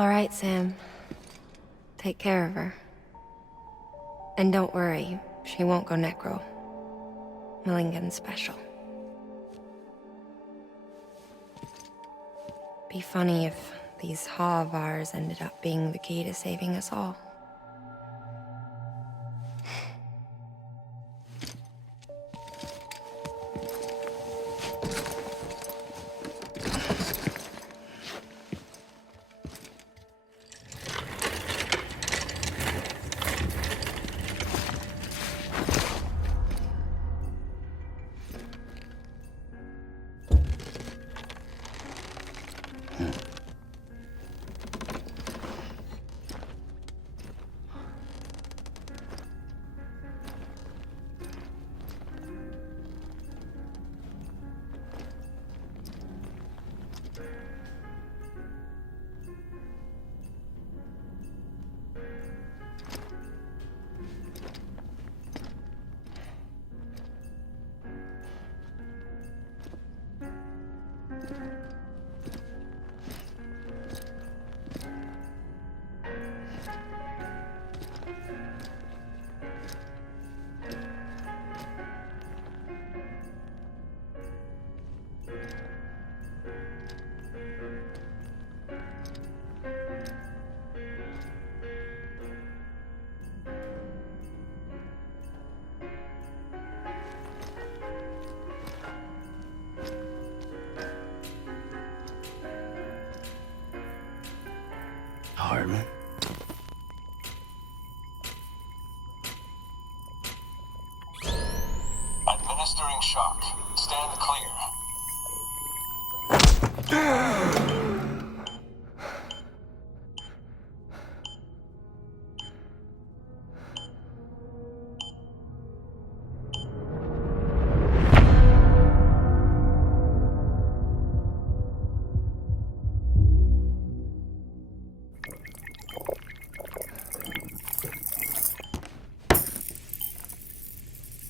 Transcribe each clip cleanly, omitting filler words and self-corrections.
All right, Sam. Take care of her. And don't worry, she won't go necro. Malingen's special. Be funny if these Ha of ours ended up being the key to saving us all. Heartman. Administering shock. Stand clear.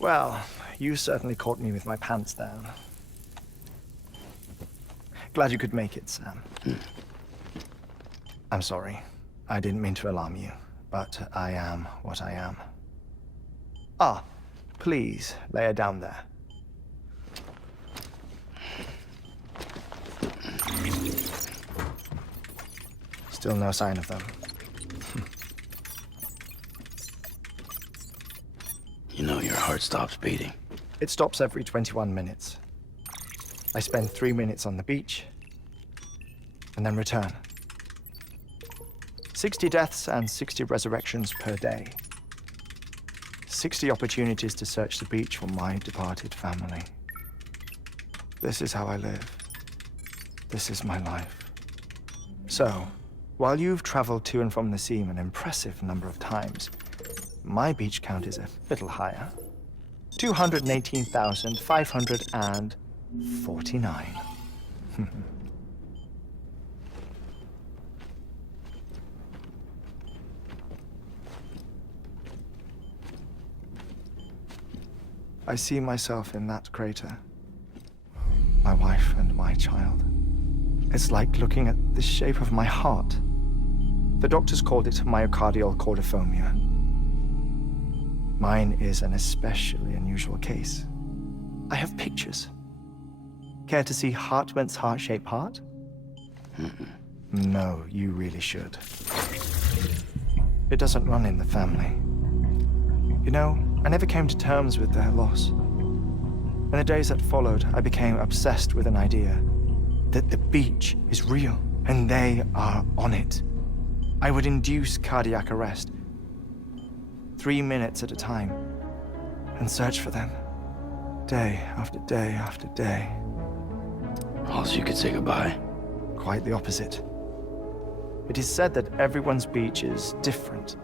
Well, you certainly caught me with my pants down. Glad you could make it, Sam. I'm sorry. I didn't mean to alarm you, but I am what I am. Ah, please, lay her down there. Still no sign of them. You know your heart stops beating. It stops every 21 minutes. I spend 3 minutes on the beach, and then return. 60 deaths and 60 resurrections per day. 60 opportunities to search the beach for my departed family. This is how I live. This is my life. So, while you've traveled to and from the seam an impressive number of times, my beach count is a little higher. 218,549. I see myself in that crater. My wife and my child. It's like looking at the shape of my heart. The doctors called it myocardial cordiformia. Mine is an especially unusual case. I have pictures. Care to see Heartman's heart-shaped heart? No, you really should. It doesn't run in the family. You know, I never came to terms with their loss. In the days that followed, I became obsessed with an idea that the beach is real, and they are on it. I would induce cardiac arrest, 3 minutes at a time, and search for them, day after day after day. Also, you could say goodbye. Quite the opposite. It is said that everyone's beach is different.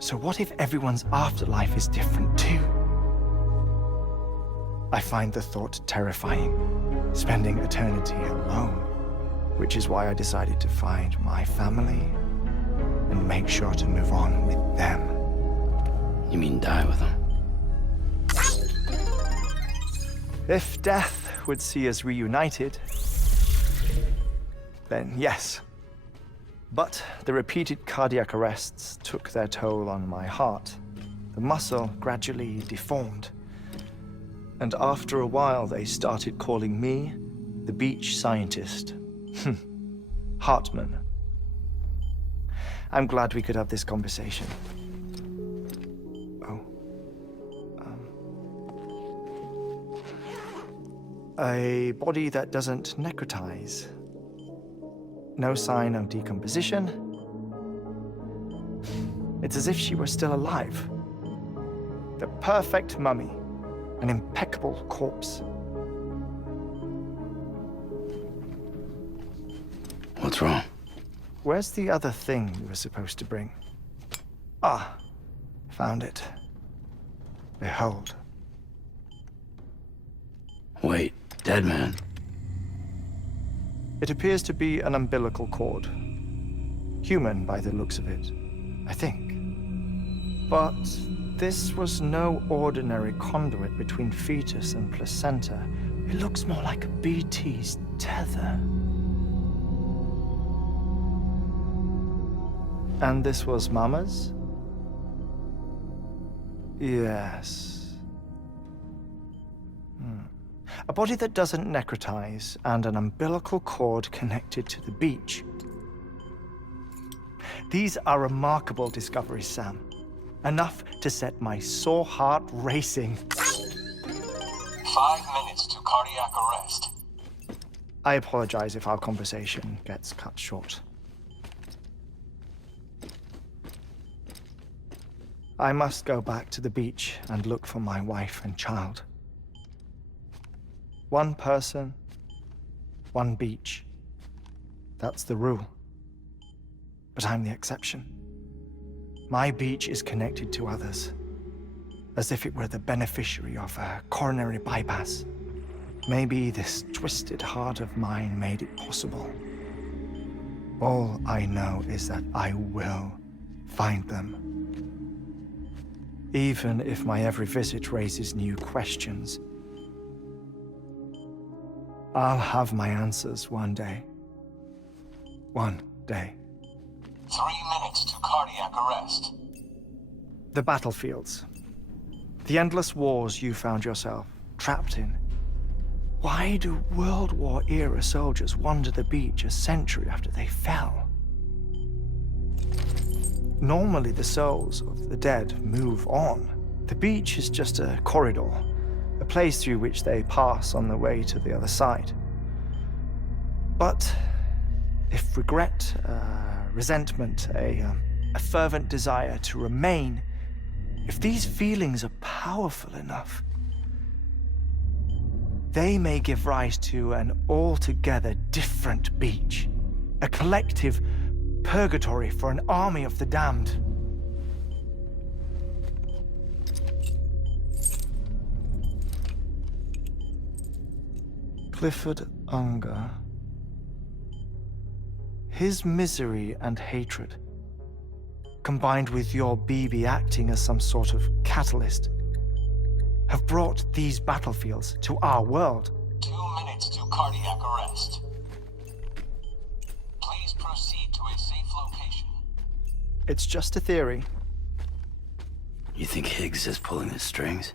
So what if everyone's afterlife is different too? I find the thought terrifying, spending eternity alone, which is why I decided to find my family and make sure to move on with them. You mean die with them? If death would see us reunited, then yes, But the repeated cardiac arrests took their toll on my heart. The muscle gradually deformed. And after a while, they started calling me the beach scientist. Heartman. I'm glad we could have this conversation. Oh. A body that doesn't necrotize. No sign of decomposition. It's as if she were still alive. The perfect mummy. An impeccable corpse. What's wrong? Where's the other thing you were supposed to bring? Ah, found it. Behold. Wait, dead man. It appears to be an umbilical cord. Human by the looks of it, I think. But this was no ordinary conduit between fetus and placenta. It looks more like a BT's tether. And this was Mama's? Yes. A body that doesn't necrotize and an umbilical cord connected to the beach. These are remarkable discoveries, Sam. Enough to set my sore heart racing. 5 minutes to cardiac arrest. I apologize if our conversation gets cut short. I must go back to the beach and look for my wife and child. One person, one beach. That's the rule. But I'm the exception. My beach is connected to others, as if it were the beneficiary of a coronary bypass. Maybe this twisted heart of mine made it possible. All I know is that I will find them. Even if my every visit raises new questions, I'll have my answers one day. One day. 3 minutes to cardiac arrest. The battlefields. The endless wars you found yourself trapped in. Why do World War-era soldiers wander the beach a century after they fell? Normally, the souls of the dead move on. The beach is just a corridor, a place through which they pass on the way to the other side. But if regret, resentment, a fervent desire to remain, if these feelings are powerful enough, they may give rise to an altogether different beach, a collective purgatory for an army of the damned. Clifford Unger. His misery and hatred, combined with your BB acting as some sort of catalyst, have brought these battlefields to our world. 2 minutes to cardiac arrest. Please proceed to a safe location. It's just a theory. You think Higgs is pulling the strings?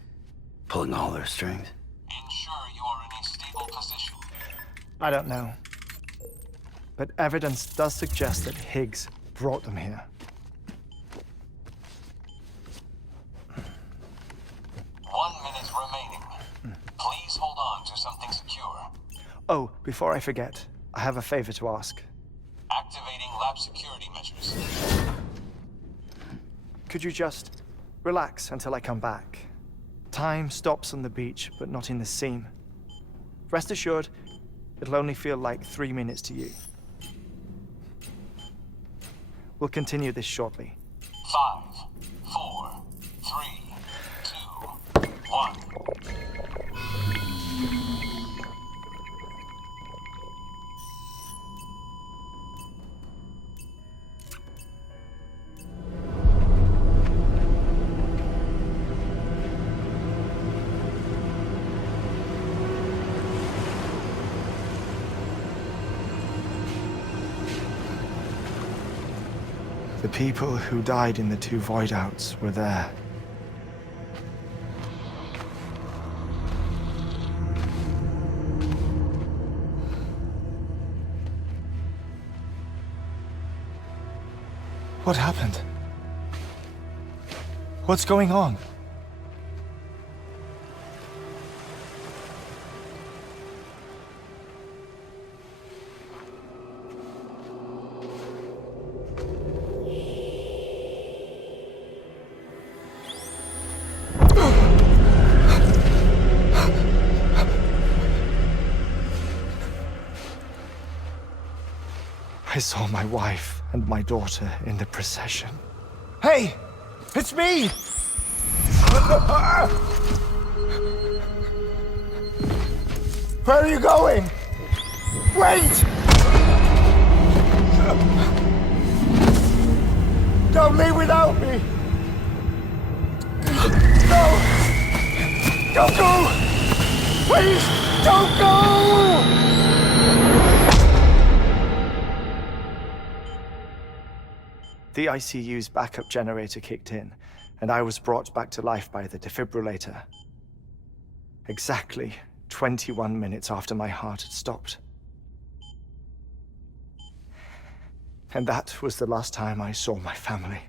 Pulling all their strings? Ensure you are in a stable position. I don't know. But evidence does suggest that Higgs brought them here. 1 minute remaining. Please hold on to something secure. Oh, before I forget, I have a favor to ask. Activating lab security measures. Could you just relax until I come back? Time stops on the beach, but not in the scene. Rest assured, it'll only feel like 3 minutes to you. We'll continue this shortly. 5, 4, 3, 2, 1. The people who died in the 2 void outs were there. What happened? What's going on? I saw my wife and my daughter in the procession. Hey! It's me! Where are you going? Wait! Don't leave without me! No! Don't go! Please, don't go! The ICU's backup generator kicked in, and I was brought back to life by the defibrillator. Exactly 21 minutes after my heart had stopped. And that was the last time I saw my family.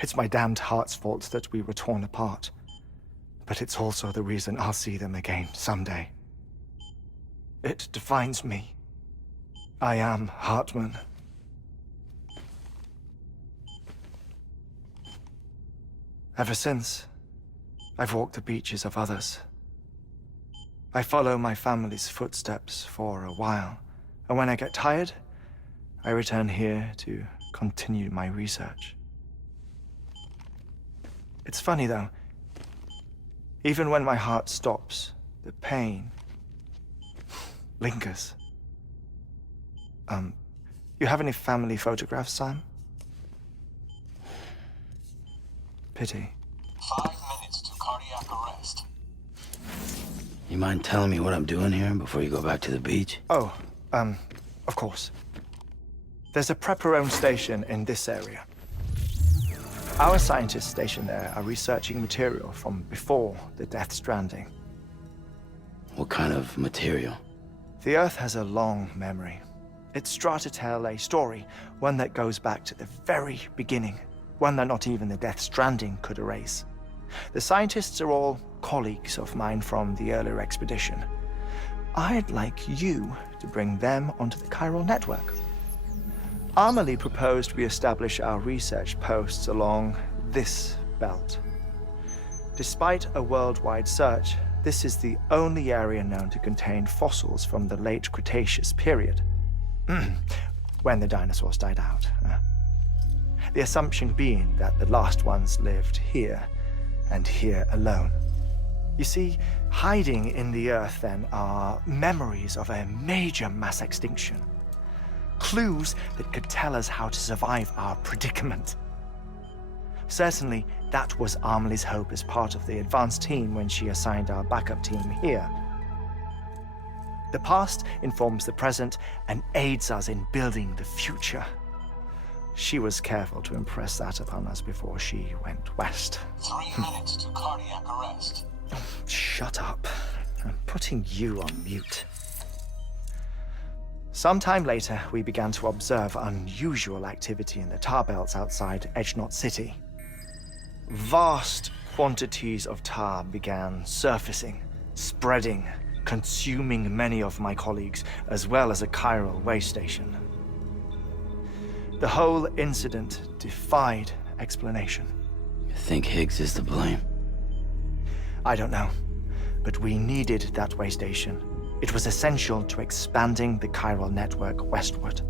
It's my damned heart's fault that we were torn apart, but it's also the reason I'll see them again someday. It defines me. I am Heartman. Ever since, I've walked the beaches of others. I follow my family's footsteps for a while, and when I get tired, I return here to continue my research. It's funny though, even when my heart stops, the pain lingers. You have any family photographs, Sam? Pity. 5 minutes to cardiac arrest. You mind telling me what I'm doing here before you go back to the beach? Oh, of course. There's a prepper-owned station in this area. Our scientists stationed there are researching material from before the Death Stranding. What kind of material? The Earth has a long memory. It's trying to tell a story, one that goes back to the very beginning, one that not even the Death Stranding could erase. The scientists are all colleagues of mine from the earlier expedition. I'd like you to bring them onto the chiral network. Amelie proposed we establish our research posts along this belt. Despite a worldwide search, this is the only area known to contain fossils from the late Cretaceous period, when the dinosaurs died out. The assumption being that the last ones lived here, and here alone. You see, hiding in the Earth then are memories of a major mass extinction. Clues that could tell us how to survive our predicament. Certainly, that was Amelie's hope as part of the advanced team when she assigned our backup team here. The past informs the present and aids us in building the future. She was careful to impress that upon us before she went west. 3 minutes to cardiac arrest. Oh, shut up. I'm putting you on mute. Sometime later, we began to observe unusual activity in the tar belts outside Edgenot City. Vast quantities of tar began surfacing, spreading, consuming many of my colleagues, as well as a chiral way station. The whole incident defied explanation. You think Higgs is to blame? I don't know, but we needed that way station. It was essential to expanding the chiral network westward.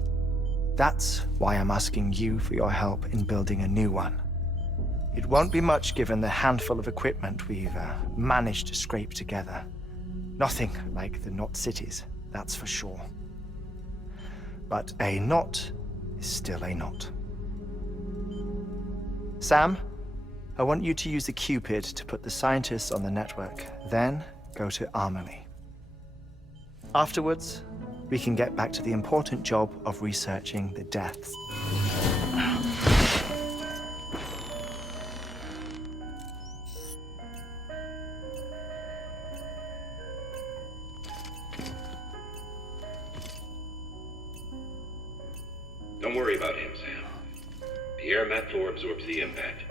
That's why I'm asking you for your help in building a new one. It won't be much given the handful of equipment we've managed to scrape together. Nothing like the knot cities, that's for sure. But a knot is still a knot. Sam, I want you to use the Cupid to put the scientists on the network, then go to Amelie. Afterwards, we can get back to the important job of researching the deaths. Don't worry about him, Sam. The air mat floor absorbs the impact.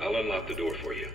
I'll unlock the door for you.